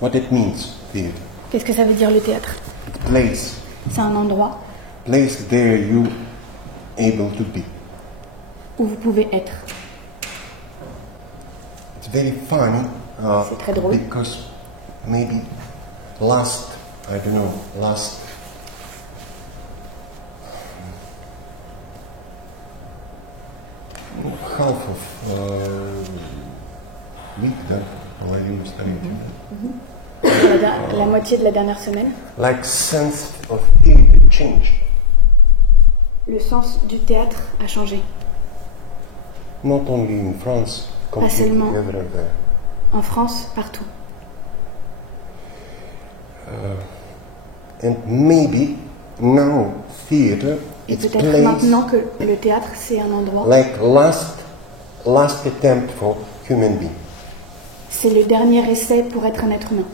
What it means, theater. Qu'est-ce que ça veut dire le théâtre? Place. C'est un endroit Place there you able to be. où vous pouvez être. It's very funny C'est très drôle. because maybe last half of week that I used La moitié de la dernière semaine, like sense of theater change. le sens du théâtre a changé. Not only in France, completely seulement. everywhere. En France, partout. And maybe now theater Et it's peut-être place maintenant que le théâtre, c'est un endroit, like last attempt for human being. c'est le dernier essai pour être un être humain.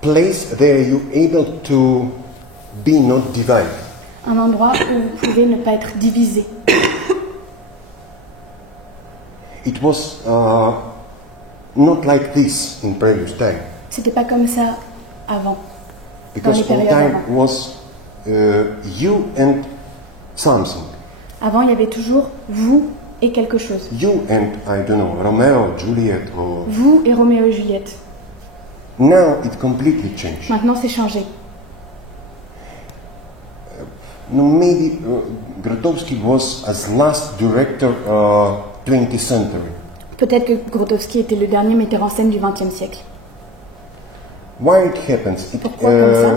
Place there you able to be not divided. Un endroit où vous pouvez ne pas être divisé. It was not like this in previous time. C'était pas comme ça avant. Because les all périodes time avant. was you and something. Avant, il y avait toujours vous et quelque chose. You and, I don't know, Romeo, Juliet, or... Vous et Roméo et Juliette. Now it completely changed. Maintenant, c'est changé. No, maybe Grotowski was as last director 20th century. Peut-être que Grotowski était le dernier metteur en scène du XXe siècle. Why it happens? It Pourquoi comme ça?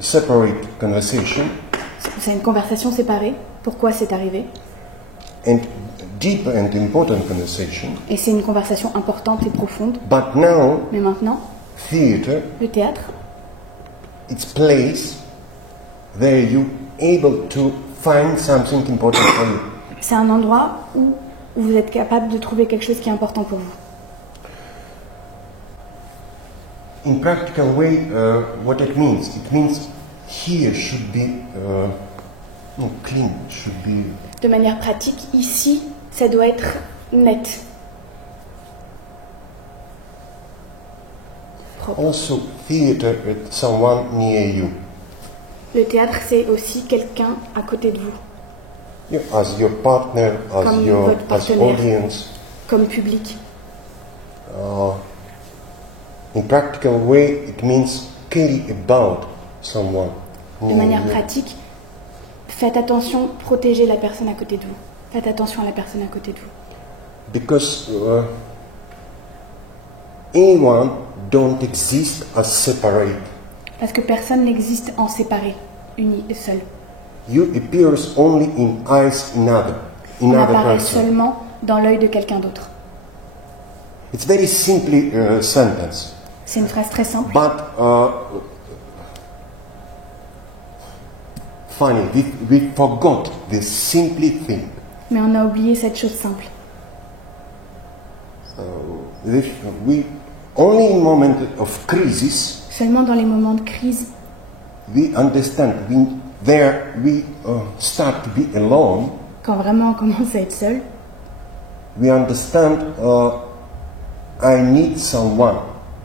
separate conversation C'est une conversation séparée. Pourquoi c'est arrivé? and deep and important conversation. Et c'est une conversation importante et profonde. But now Mais maintenant, theater, le théâtre, it's place there you able to find something important for you. c'est un endroit où vous êtes capable de trouver quelque chose qui est important pour vous. In practical way, what it means here should be clean, should be De manière pratique, ici, ça doit être net. Propre. also theater with someone near you. Le théâtre, c'est aussi quelqu'un à côté de vous, You, as your partner, Comme votre as partenaire. audience. comme public. In practical way, it means care about someone. De near manière you. pratique, faites attention, protégez la personne à côté de vous. Faites attention à la personne à côté de vous. Because anyone don't exist as separate. Parce que personne n'existe en séparé, uni et seul. You appears only in eyes in other On person. apparaît seulement dans l'œil de quelqu'un d'autre. It's very simply sentence, C'est une phrase très simple, but funny. We forgot this simply thing. mais on a oublié cette chose simple. We only in moment of crisis Seulement dans les moments de crise, we understand. We start to be alone. quand vraiment on commence à être seul, We understand. I need someone.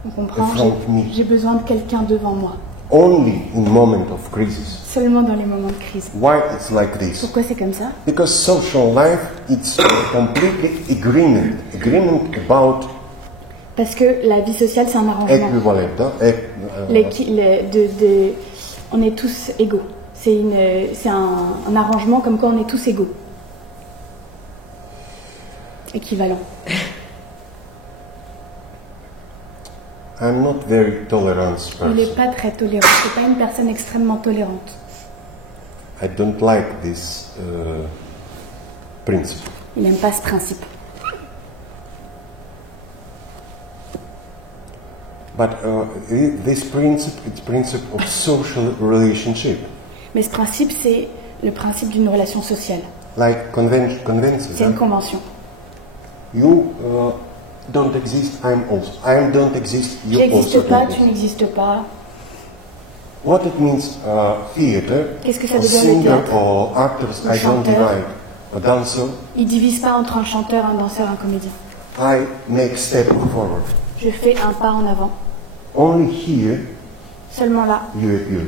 on comprend, In front of me. j'ai besoin de quelqu'un devant moi. Only in moment of crisis. Seulement dans les moments de crise. Why it's like this? Pourquoi c'est comme ça? Because social life it's completely agreement about Parce que la vie sociale, c'est un arrangement. equivalent. On est tous égaux. C'est un arrangement comme quoi on est tous égaux. Équivalent. I'm not very tolerant Il n'est person. pas très tolérant. C'est pas une personne extrêmement tolérante. I don't like this principle. Il n'aime pas ce principe. But this principle, it's principle of social relationship, Mais ce principe, c'est le principe d'une relation sociale. like convention. C'est une convention. You don't exist. I don't exist. You Tu also n'existes pas, don't tu exist. n'existes pas. What it means, theater, Qu'est-ce que ça a veut dire, le singer théâtre? or actors, Un I don't chanteur. divide. A dancer, Il ne divise pas entre un chanteur, un danseur, un comédien. I make step forward. Je fais un pas en avant. Only here Seulement là, you appear.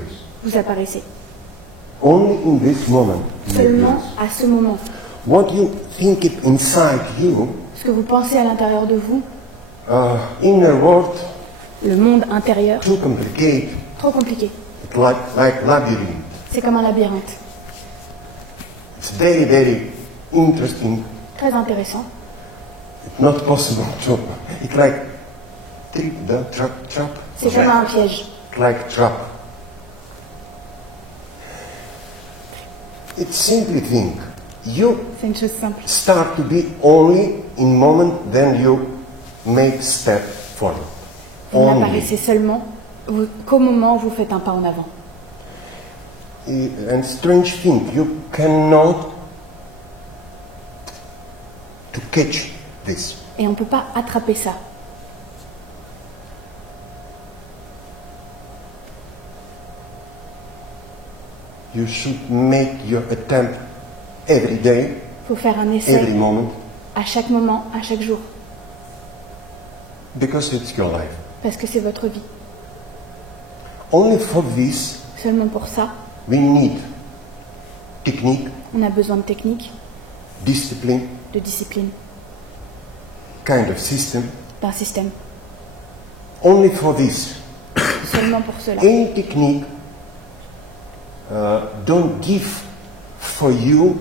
vous apparaissez. Only in this moment you Seulement appear. à ce moment. What you think it inside you, Ce que vous pensez à l'intérieur de vous, inner world, le monde intérieur, too complicated, trop compliqué. it's like labyrinth. C'est comme un labyrinthe. It's very, very interesting. Très intéressant. It's not possible to. It's like trap. C'est comme un piège. Like trap. It's simply think. You C'est une chose simple. start to be only in moment, then you make step forward. Vous Only. n'apparaissez seulement qu'au moment où vous faites un pas en avant. And strange thing, you cannot to catch this. Et on ne peut pas attraper ça. You should make your attempt every day, Il faut faire un every essai moment, à chaque moment, à chaque jour. because it's your life. Parce que c'est votre vie. Only for this Seulement pour ça, we need technique, on a besoin de technique, discipline, de discipline, kind of system. d'un système. Only for this. Seulement pour cela. Any technique don't give for you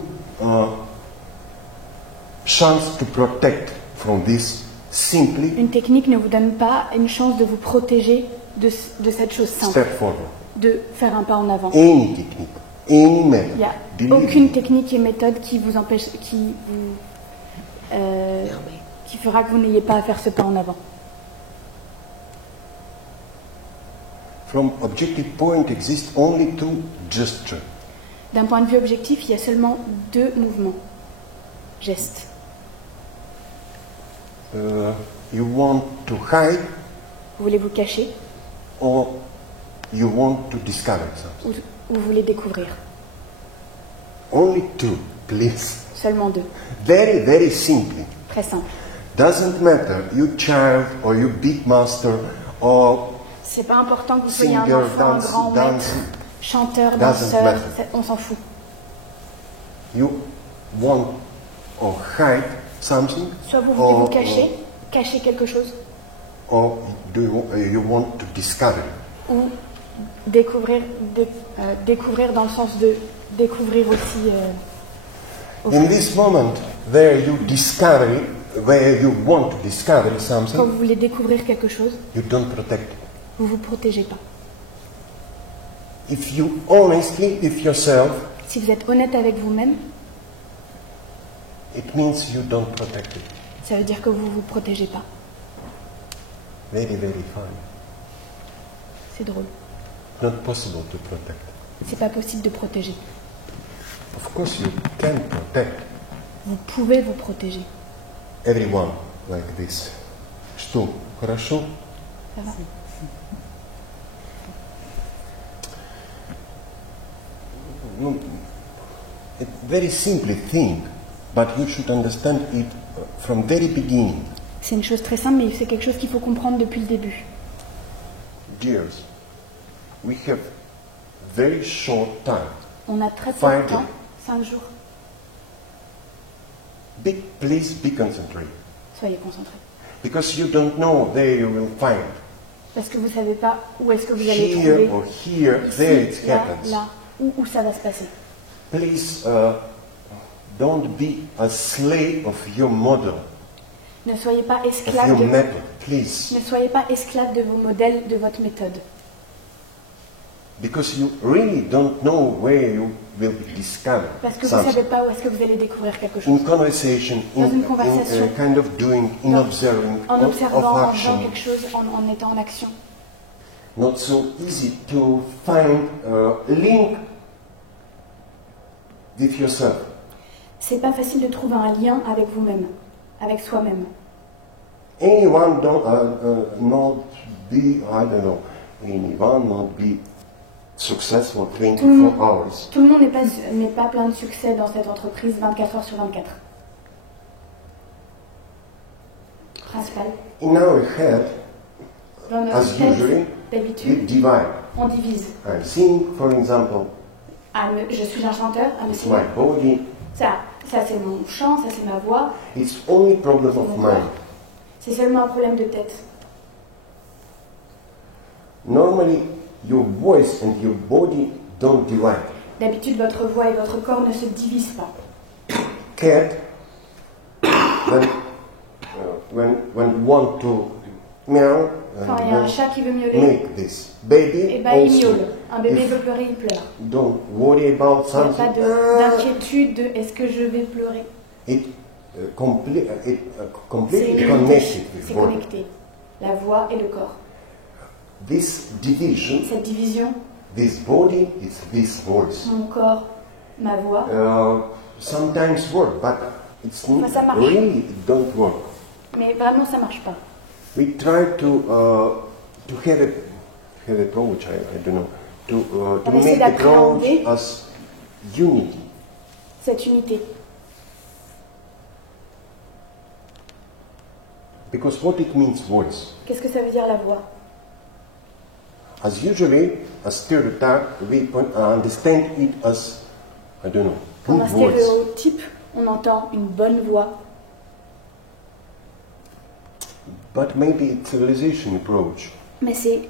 chance to protect from this simply Une technique ne vous donne pas une chance de vous protéger de cette chose simple, step forward. de faire un pas en avant. Any technique, any Il method. n'y a Believe aucune me. technique et méthode qui vous empêche, qui fera que vous n'ayez pas à faire ce pas en avant. From objective point exist only two gestures. D'un point de vue objectif, il y a seulement deux mouvements, gestes. You want to hide Vous voulez vous cacher or you want to discover something. ou vous voulez découvrir. Only two, please. Seulement deux. Very, very simply. Très simple. Doesn't matter you child or you big master or C'est pas important que vous soyez un singer, enfant, un grand maître, dancing. chanteur, Doesn't danseur, matter. on s'en fout. You want or hide something Soit vous voulez vous or, cacher quelque chose, or do you want to discover it? ou découvrir, découvrir dans le sens de découvrir aussi. In this moment where you discover it, where you want to discover Quand something, vous voulez découvrir quelque chose, you don't protect it. vous vous protégez pas. If you honestly with yourself, Si vous êtes honnête avec vous-même, it means you don't protect it. ça veut dire que vous vous protégez pas. Very, very fine. C'est drôle. Not possible to protect. C'est pas possible de protéger. Of course you can protect Vous pouvez vous protéger. everyone like this. Что? Хорошо? Ça va? No, it's very simply thing, but you should understand it from very beginning. C'est une chose très simple, mais c'est quelque chose qu'il faut comprendre depuis le début. Dears, we have very short time. On a très peu de 5 temps, days. 5 jours. Please be concentrated. Soyez concentrés. Because you don't know where you will find. Parce que vous ne savez pas où est-ce que vous allez Here trouver. or here, there it Ici, là, happens. là, où ça va se passer. Please don't be a slave of your model, Ne soyez pas of esclave your de, method, please. ne soyez pas esclave de vos modèles, de votre méthode. Because you really don't know where you will be discovered. Parce que vous ne something. savez pas où est-ce que vous allez découvrir quelque In chose. conversation, Dans une in conversation. kind of doing, in Dans- observing, En of observant, en faisant action. quelque chose, en étant en action. Not so easy to find a link with yourself. C'est pas facile de trouver un lien avec vous-même, avec soi-même. Anyone don't not be, I don't know, anyone not be successful 24 hours. Tout le monde n'est pas plein de succès dans cette entreprise 24 heures sur 24. Principal. In our head, Dans notre as tête, usually, we d'habitude, divide. on divise. I'm singing, for example, Je suis un chanteur, it's my body. ça c'est mon chant, ça c'est ma voix. It's only problem of Mon mind. corps. C'est seulement un problème de tête. Normally, your voice and your body don't divide. D'habitude, votre voix et votre corps ne se divisent pas. Cat, when want to meow, Quand il y a un chat qui veut miauler, make this. Baby et ben il also. miaule. Un bébé If veut pleurer, il pleure. don't worry about Il n'y a something. pas d'inquiétude de est-ce que je vais pleurer. It completely C'est connected with c'est body. connecté. La voix et le corps. This division, Cette division, this body is this voice. mon corps, ma voix, Sometimes work, but it's ça marche. really it don't work. mais vraiment ça marche pas. We try to have approach. I don't know to On essaie make approach d'appréhender as unity. cette unité. Because what it means voice. Qu'est-ce que ça veut dire la voix? As usually, as stereotype, we understand it as, I don't know, Comme good un voice. stéréotype, on entend une bonne voix. But maybe it's civilization approach. Mais c'est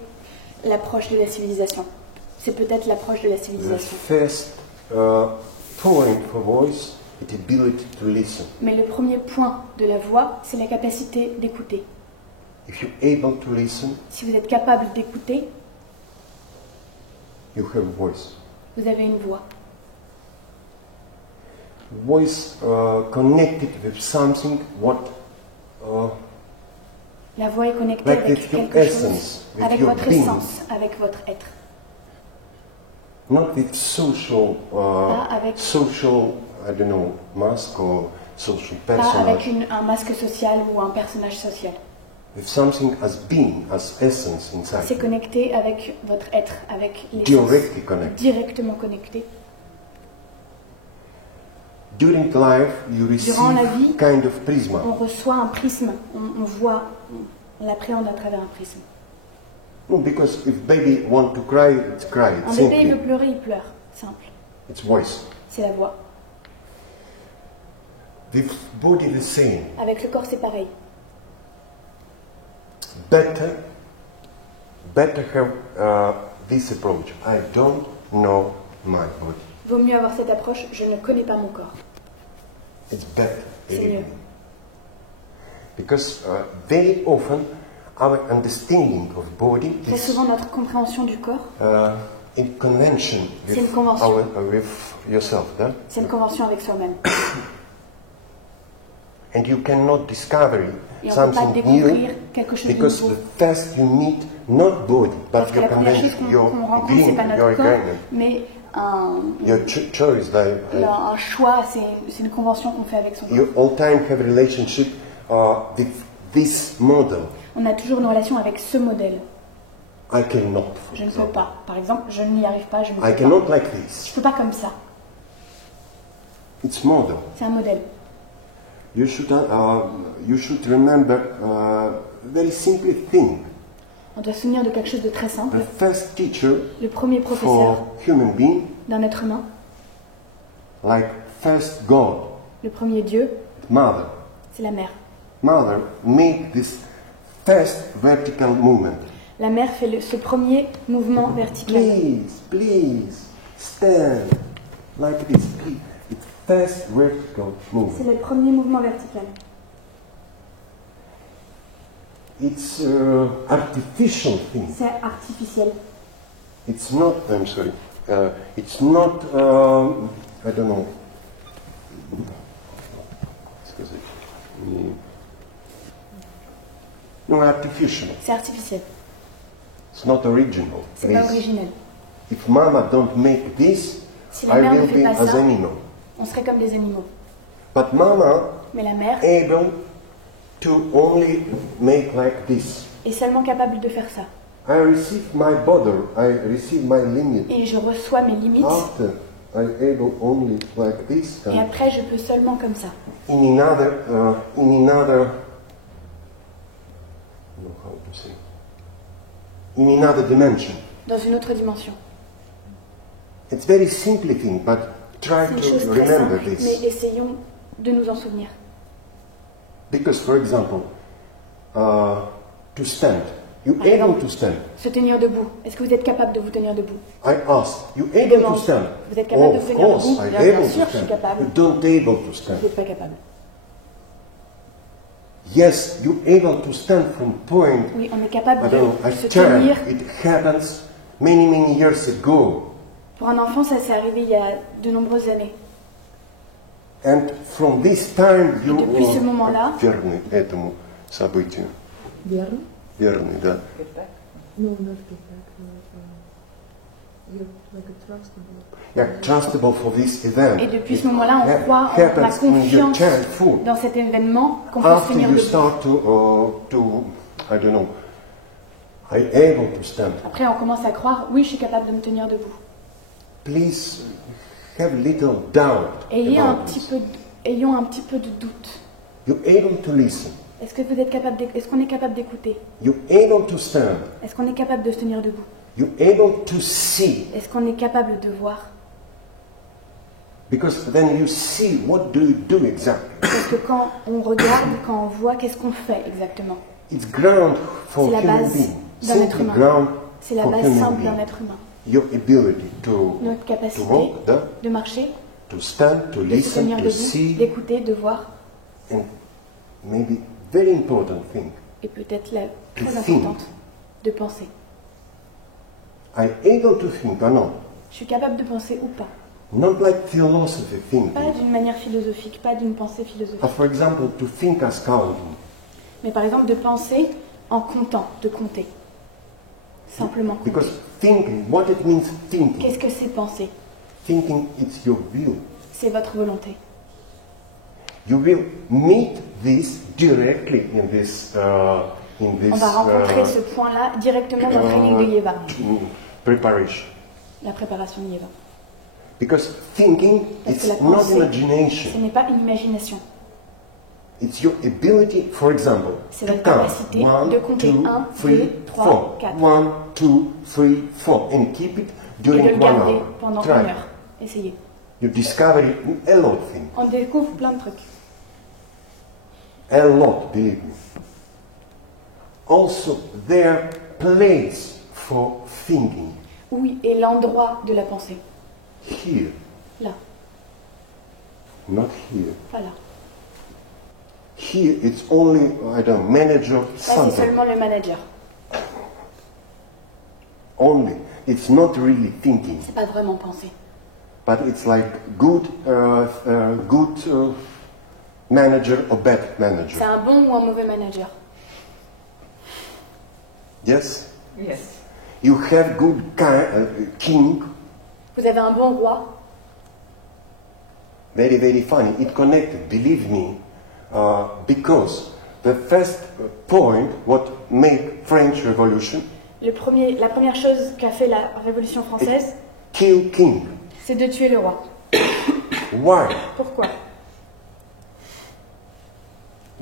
l'approche de la civilisation. C'est peut-être l'approche de la The civilisation. first point for voice is the ability to listen. Mais le premier point de la voix, c'est la capacité d'écouter. If you're able to listen, Si vous êtes capable d'écouter, you have a voice. vous avez une voix. Voice connected with something what La voix est connectée Like avec with your quelque essence, chose, with avec your votre being. essence, avec votre être. not with social avec- social I don't know mask or social Pas avec personage. un masque social ou un personnage social. With something as being, as essence inside. C'est connecté avec votre être, avec l'essence. Directly connected. Directement connecté. During life, you receive Durant la vie, kind of prisma. On reçoit un prisme, on voit, on l'appréhende à travers un prisme. No, because if baby want to cry, it's cry. Un It's bébé il simply. veut pleurer, il pleure. Simple. It's voice. C'est la voix. With body the same. Avec le corps, c'est pareil. Better have this approach. I don't know my body. Vaut mieux avoir cette approche, je ne connais pas mon corps. It's better. C'est mieux. Because very often our understanding of body Très is souvent, notre compréhension du corps, in convention C'est une with, convention. with yourself. Yeah? c'est une convention avec soi-même. And you cannot discover Et on ne peut pas something découvrir new quelque chose de because nouveau. the first you need not body, Parce but que your la première chose convention, qu'on your qu'on rencontre, dream, c'est pas your notre corps, agreement, mais your choice. un choix, c'est une convention qu'on fait avec son corps. You all time have relationship with this model. On a toujours une relation avec ce modèle. I cannot. For Je ne peux example. pas. Par exemple, je n'y arrive pas, je ne I peux pas. cannot like Je this. ne peux pas comme ça. It's model. C'est un modèle. You should remember very simple thing. On doit se souvenir de quelque chose de très simple. The first teacher Le premier professeur for human being, d'un être humain, like first God, le premier Dieu, mother. c'est la mère. Mother make this first vertical movement. La mère fait ce premier mouvement vertical. Please, stand like this. Please. It's first vertical C'est movement. le premier mouvement vertical. It's artificial thing. C'est artificiel. It's not. I'm sorry. It's not. I don't know. Excuse me. No, artificial. C'est artificiel. It's not original. C'est pas Please. originel. If Mama don't make this, Si la I mère ne will fait be pas as ça, animal. on serait comme des animaux. But Mama Mais la mère able to only make like this. est seulement capable de faire ça. I receive my border. I receive my limit. Et je reçois mes limites. After I able only like this. Et après, je peux seulement comme ça. In another, no, how to say? in another dimension. dans une autre dimension. It's very simple thing, but try C'est une chose to très remember simple, this. mais essayons de nous en souvenir. Because, for example, to stand, you Par able exemple, to stand. se tenir debout. Est-ce que vous êtes capable de vous tenir debout? I ask, you Je able to demande, stand? vous êtes capable de Of vous tenir course, debout? I'm Bien able sûr, to je suis stand. capable. You don't able to Vous stand. n'êtes pas capable. Yes, you able to stand from point. Oui, on est capable I don't know, de I se turn. tenir. It happens many years ago. Pour un enfant, ça s'est arrivé il y a de nombreuses années. And from this time you depuis ce moment-là, верны этому событию. Верно? Верны, да. No, not get back. You're like a trustable. Yeah, trustable for this event. et depuis It ce moment-là, on croit, on a happens when you confiance turn full. dans cet événement qu'on peut se After tenir you debout. start to, I don't know, I able to stand. Après, on commence à croire, oui, je suis capable de me tenir debout. Please have little doubt about this. Ayons un petit peu de doute. You're able to listen. Est-ce que vous êtes capable est-ce qu'on est capable d'écouter? You're able to stand. Est-ce qu'on est capable de se tenir debout? You're able to see. Est-ce qu'on est capable de voir? Because then you see what do you do exactly. Parce que quand on regarde, quand on voit, qu'est-ce qu'on fait exactement? It's ground for C'est la human base being. d'un être Simply humain. ground C'est la for base human simple d'un being. être humain. Your ability Notre to capacité walk, de marcher, to stand, to de se listen, tenir to debout, see, d'écouter, de voir, and maybe very important thing, et peut-être la très To think. importante, de penser. I'm able to think or not. Je suis capable de penser ou pas. Not like philosophy thinking, Pas d'une manière philosophique, pas d'une pensée philosophique. but for example, to think as counting. Mais par exemple, de penser en comptant, de compter. Simplement compter. Because thinking, what it means thinking. Qu'est-ce que c'est penser? Thinking, it's your will. C'est votre volonté. You will meet this directly in this On va rencontrer ce point-là directement dans le training de Yeva, preparation. la préparation de Yeva. Because thinking, Parce que it's la not pensée, imagination. ce n'est pas une imagination. It's your ability, for example, C'est to votre count. capacité 1, de compter 2, 1, 3, 2, 3, 4. 4. 1, 2, 3, 4. And keep it Et during de le 1 garder hour. pendant Try. 1 heure. Essayez. You discover a lot of things. On découvre plein de trucs. A lot, believe me. Also, their place for thinking. Oui, et l'endroit de la pensée. Here, Là, not here. pas là. Here, it's only, I don't know, manager Là, c'est something. seulement le manager. Only. It's not really thinking, C'est pas vraiment penser. but it's like good manager or bad C'est manager. un bon ou un mauvais manager. Yes? Yes. You have good king, Vous avez un bon roi. very funny. It connected, believe me, because the first point, what made French Revolution, La première chose qu'a fait la Révolution française, kill king. c'est de tuer le roi. Why? Pourquoi?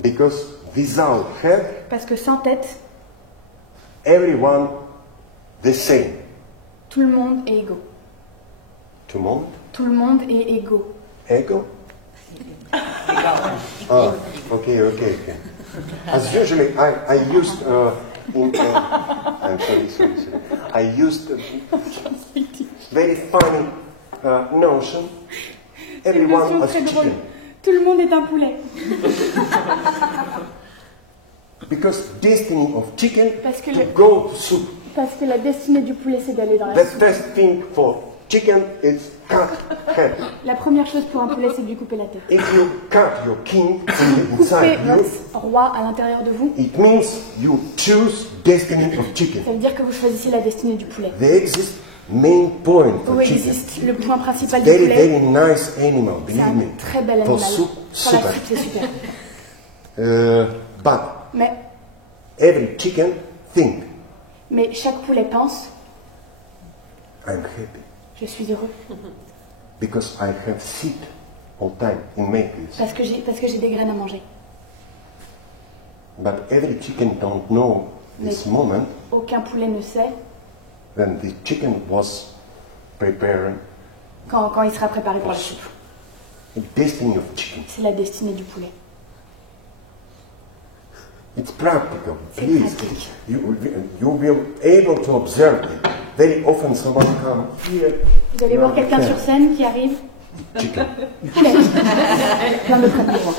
Because without head, Parce que sans tête, everyone the same. tout le monde est égaux. Tout le monde? Tout le monde est égaux. Ego? Okay. As usually, I used I'm sorry. I used very funny notion. Everyone Notion as très drôle. chicken. Tout le monde est un poulet. Because destiny of chicken Parce que to le- go to soup. Parce que la destinée du poulet, c'est d'aller dans la The soupe. first thing for chicken is cut head. La première chose pour un poulet, c'est de lui couper la tête. If you cut your king Coupez inside you, votre roi à l'intérieur de vous, it means you choose destiny of chicken. ça veut dire que vous choisissez la destinée du poulet. There exists main point for Où chicken. existe le point principal du Very poulet. nice animal, C'est believe un me. très bel For animal. soup, Pour la super. soupe, c'est super. But every chicken think, Mais chaque poulet pense, I'm happy je suis heureux. because I have seed all time in make this. Parce que j'ai des graines à manger. But every chicken don't know this moment Aucun poulet ne sait when the chicken was prepared, quand il sera préparé pour la soupe. the destiny of chicken. C'est la destinée du poulet. It's practical. C'est Please, pratique. you will be able to observe it. Very often someone comes here. Vous allez voir quelqu'un sur scène qui arrive. Chicken. Poulet. Plein de prendre pour moi.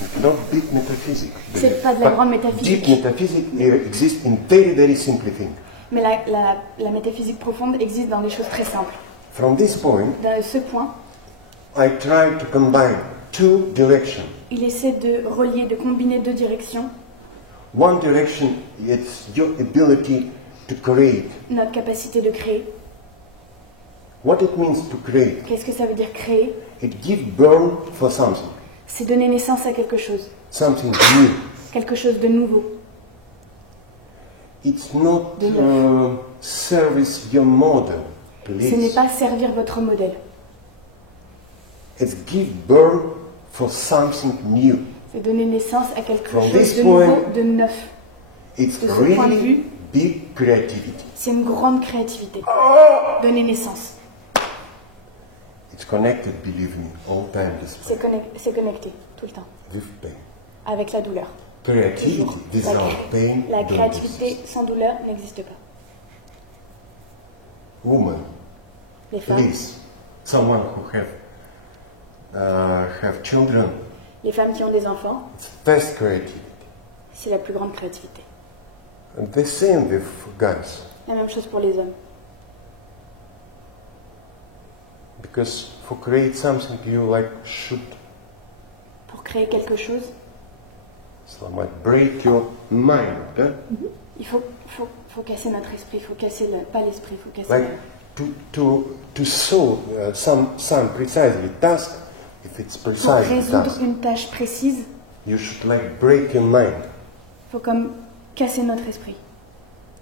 It's not deep metaphysics. C'est pas de la But grande métaphysique. Deep metaphysics exists in very, very simple things. Mais la métaphysique profonde existe dans des choses très simples. From this point, Dans ce point, I try to combine two directions. il essaie de relier, de combiner deux directions. One direction is your ability to create. Notre capacité de créer. What it means to create. Qu'est-ce que ça veut dire créer? It gives birth for something. C'est donner naissance à quelque chose. Something new. Quelque chose de nouveau. It's not De neuf. service your model, Ce n'est please. pas servir votre modèle. It's give birth for something new. C'est donner naissance à quelque From chose this de point- nouveau, de neuf. It's De ce point de really vue- big creativity. C'est une grande créativité. Donner naissance. It's connected, believe me, all time this C'est connecté tout le temps with pain. avec la douleur. Creativity La, without pain la don't créativité exist. sans douleur n'existe pas. Woman, Les femmes, please, someone who have children, les femmes qui ont des enfants, it's best creativity. c'est la plus grande créativité. And the same with guys, La même chose pour les hommes. because for create something you like should, Pour créer quelque chose, so might break your mind. il faut casser notre esprit, il faut casser pas l'esprit, il faut casser Like to solve some precisely task, if it's pour precisely résoudre task, une tâche précise, you should like break your mind. il faut comme casser notre esprit.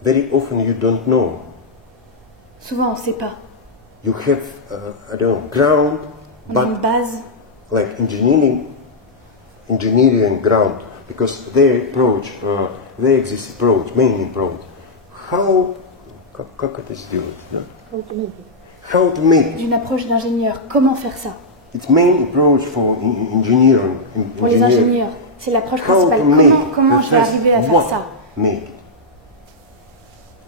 Very often you don't know. Souvent, on ne sait pas. You have I don't know ground, On a une but base, like engineering ground, because their approach, their existing approach, main approach, как это сделать, да? How to make it. How to make d'une approche d'ingénieur. Comment faire ça? its main approach for engineering. Pour les ingénieurs, c'est l'approche How principale. to make Comment the je vais first arriver à faire what ça? make it.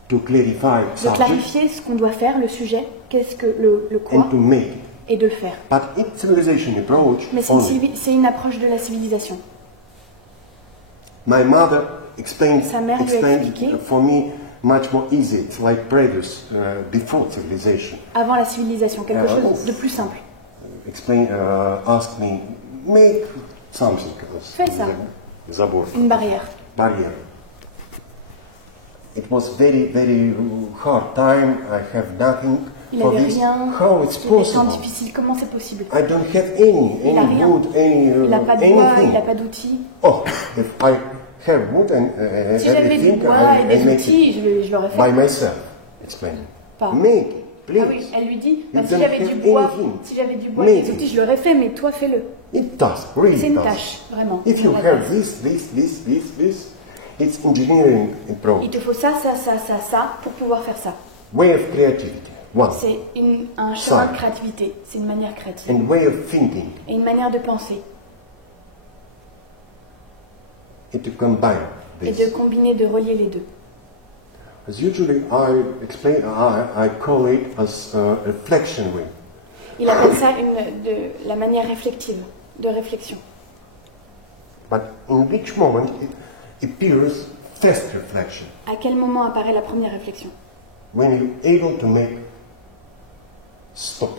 To clarify De subject clarifier ce qu'on doit faire, le sujet, qu'est-ce que le quoi, and to make it. et de le faire. But it's civilization approach Mais only. c'est une approche de la civilisation. My mother explained, Sa mère lui a expliqué. for me much more easy. It's like previous, before civilization. Avant la civilisation, quelque Ah, chose de plus simple. Asked me, make something else. Fais ça. Забор. Une barrière. Barrier. It was very, very hard time. I have nothing Il for n'avait this. rien. How it's C'était des temps possible? difficiles. Comment c'est possible? I don't have any Il a rien. wood, any Il n'a pas de bois, il anything. n'a pas d'outils. Oh, if I have wood and Si j'avais du everything, bois I et des make outils, it je l'aurais by fait. myself. Explain. Pas. Make it, please. Ah oui, elle lui dit, You si don't j'avais have du bois, anything. si j'avais du bois et Make des it. outils, je l'aurais fait, mais toi fais-le. It does, really C'est une does. tâche, vraiment. If you Une have tâche. this, it's engineering Il approach. te faut ça pour pouvoir faire ça. Way of creativity, one. C'est un chemin Ça. de créativité, c'est une manière créative. And way of thinking, Et une manière de penser. and to combine Et this. de combiner, de relier les deux. As usually I call it as a reflection way. Il appelle ça la manière réflexive, de réflexion. But in which moment it appears first reflection? À quel moment apparaît la première réflexion? When you're able to make stop.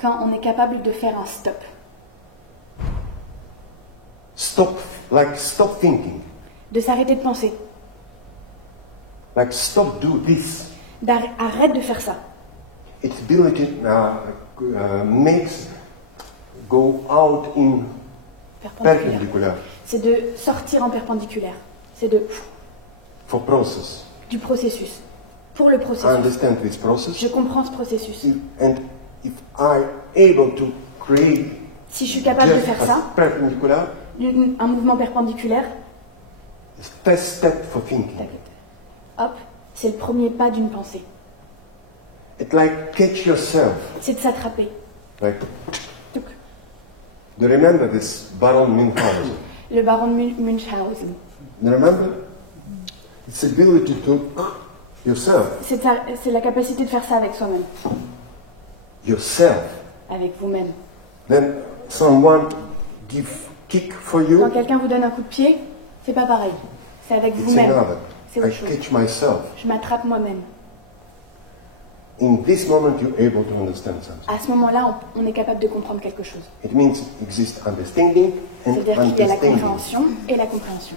Quand on est capable de faire un stop. Stop thinking. De s'arrêter de penser. Like stop do this. Arrête de faire ça. Its ability makes go out in Perpendiculaire. perpendicular C'est de sortir en perpendiculaire. C'est for process. du processus. Pour le I processus. understand this process. Je comprends ce processus. And if I able to create Si je suis capable de just faire as ça, perpendicular, Un mouvement perpendiculaire, is first step for thinking. hop, c'est le premier pas d'une pensée. It's like catch yourself. C'est de s'attraper. Like, Touc. do you remember this Baron Munchausen? Le baron de Munchausen. Do you remember? It's ability to yourself. C'est la capacité de faire ça avec soi-même, Yourself. avec vous-même. Then someone give kick for Quand you. quelqu'un vous donne un coup de pied, c'est pas pareil. C'est avec It's vous-même. another. C'est I autre chose. catch myself. Je m'attrape moi-même. In this moment, you're able to understand something. À ce moment-là, on est capable de comprendre quelque chose. It means exist understanding and C'est-à-dire qu'il y a la understanding. compréhension et la compréhension.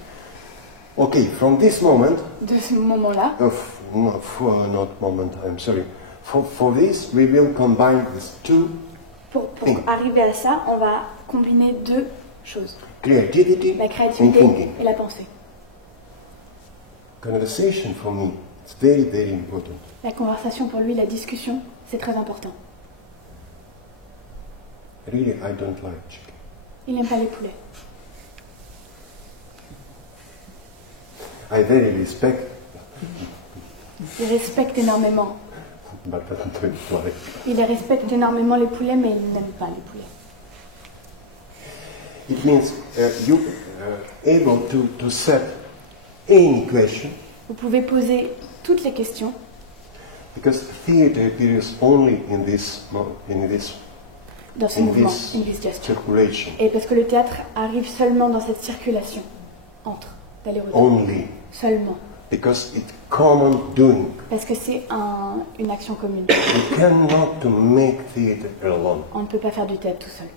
Okay, from this moment, De ce moment-là, not moment, I'm sorry. For this, we will combine these two pour things: arriver à ça, on va combiner deux choses. creativity La and créativité thinking. et la pensée. Conversation for me, it's very, very important. La conversation pour lui, la discussion, c'est très important. Really, I don't like chicken. Il n'aime pas les poulets. I very respect, Il respecte énormément. but I don't like. Il respecte énormément les poulets, mais il n'aime pas les poulets. It means you able to set any question, Vous pouvez poser toutes les questions, because theater appears only in this dans ce in mouvement, this in this gesture. circulation Et parce que le théâtre arrive seulement dans cette circulation, entre, d'aller-retour. only, Seulement. because it's common doing. Parce que c'est une action commune. You cannot to make theater alone. On ne peut pas faire du théâtre tout seul.